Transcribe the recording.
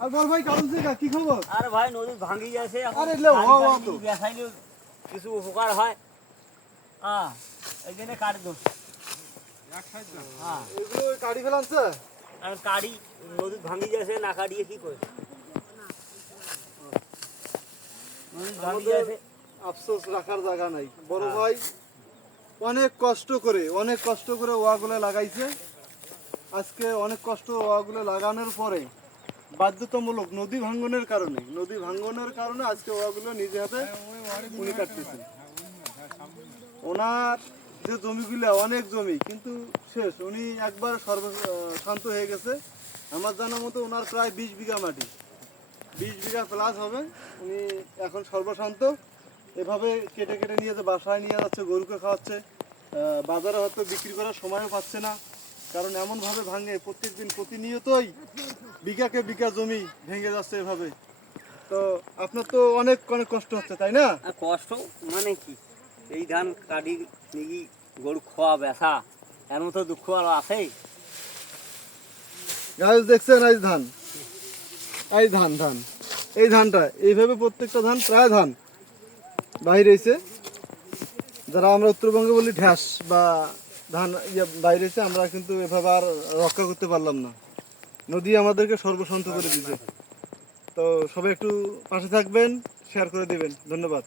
আর বল ভাই কারণ কি খবর? আরে ভাই নদী ভাঙি যাচ্ছে এখন। আরে লে ও তো দেখাইলে কিছু উপকার হয়। হ্যাঁ এই জন্য কাটি দোষ। হ্যাঁ এগুলো কাটি ফেলানছে। আর কাটি নদী ভাঙি যাচ্ছে না কাটিয়ে কি করে? নদী ভাঙি যাচ্ছে। আফসোস রাখার জায়গা নাই। বড় ভাই অনেক কষ্ট করে ওয়াগুলো লাগাইছে। আজকে অনেক কষ্ট ওয়াগুলো লাগানোর পরে বাধ্যতামূলক নদী ভাঙ্গনের কারণে আজকে ওয়াগুলো নিজে হাতে উনি কাটতেছেন। ওনার যে জমিগুলো অনেক জমি কিন্তু শেষ, উনি একবার শান্ত হয়ে গেছে। আমার জানা মতো ওনার প্রায় 20 বিঘা মাটি, 20 বিঘা প্লাস হবে। উনি এখন সর্বশান্ত। এভাবে কেটে কেটে নিয়ে যে বাসায় নিয়ে যাচ্ছে, গরুকে খাওয়াচ্ছে। বাজারে হয়তো বিক্রি করার সময়ও পাচ্ছে না, কারণ এমনভাবে ভাঙে প্রত্যেকদিন প্রতিনিয়তই বিঘাকে বিঘা জমি ভেঙে যাচ্ছে এভাবে। তো আপনার তো অনেক অনেক কষ্ট হচ্ছে, তাই না? আর কষ্ট মানে কি, এই ধান কাটি নিয়ে গরু খাওয়া ব্যথা, এর মতো দুঃখ আর আছে? গাছ দেখছেন এই ধান এই ধানটা এইভাবে প্রত্যেকটা ধান প্রায় ধান বাইরে এসে, যারা আমরা উত্তরবঙ্গে বলি ঢ্যাস বা ধান বাইরে এসে, আমরা কিন্তু এভাবে আর রক্ষা করতে পারলাম না। নদী আমাদেরকে সর্বশান্ত করে দিয়েছে। তো সবাই একটু পাশে থাকবেন, শেয়ার করে দেবেন। ধন্যবাদ।